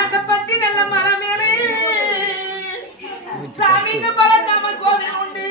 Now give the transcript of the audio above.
அத பத்தி நல்ல மரமேலே சாமிக்கு பரந்தாம கோவில் உண்டு.